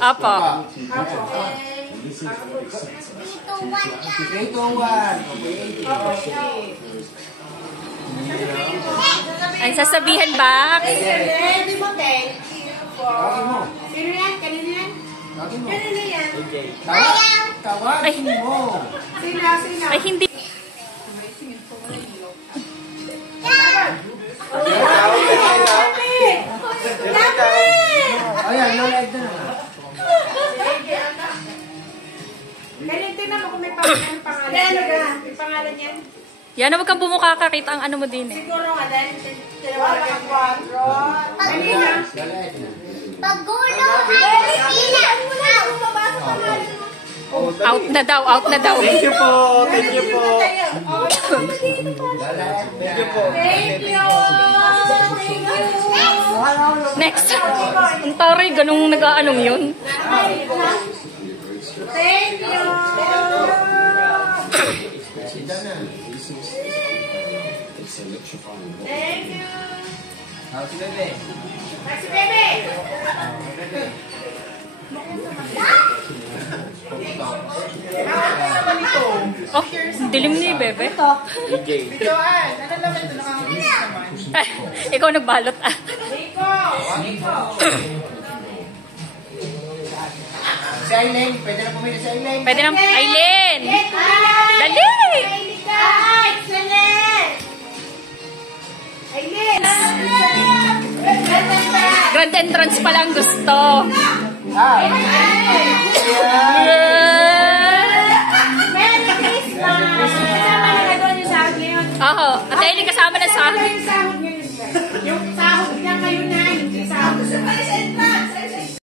Apo. Ito ang 1. Ang sasabihan ba? Ready mo, thank you for... Sino yan? Kanino yan? Kanino yan? Tawagin mo. Sino? Ay, hindi. Ayan, no-like na. Ganyan, tingnan mo kung may pangalan. May pangalan yan. Yan, huwag kang bumukha ka. Kita ang ano mo din eh. Siguro nga dahil tinawagan ang 4. Kanina. Pagulo ay sila. Out na daw, out na daw. Thank you po. Thank you po. Thank you po. Thank you. Next. Ang taray, ganung nag-aanong yun. Thank you. Thank you. Si Bebe. Si Bebe. Oh, dilim ni Bebe. Ikaw nagbalot ah. Si Aileen. Pwede na pumili si Aileen. Pwede na, Aileen! Dali! Grand entrance pa lang gusto. Oo, at Aileen kasama na sa akin.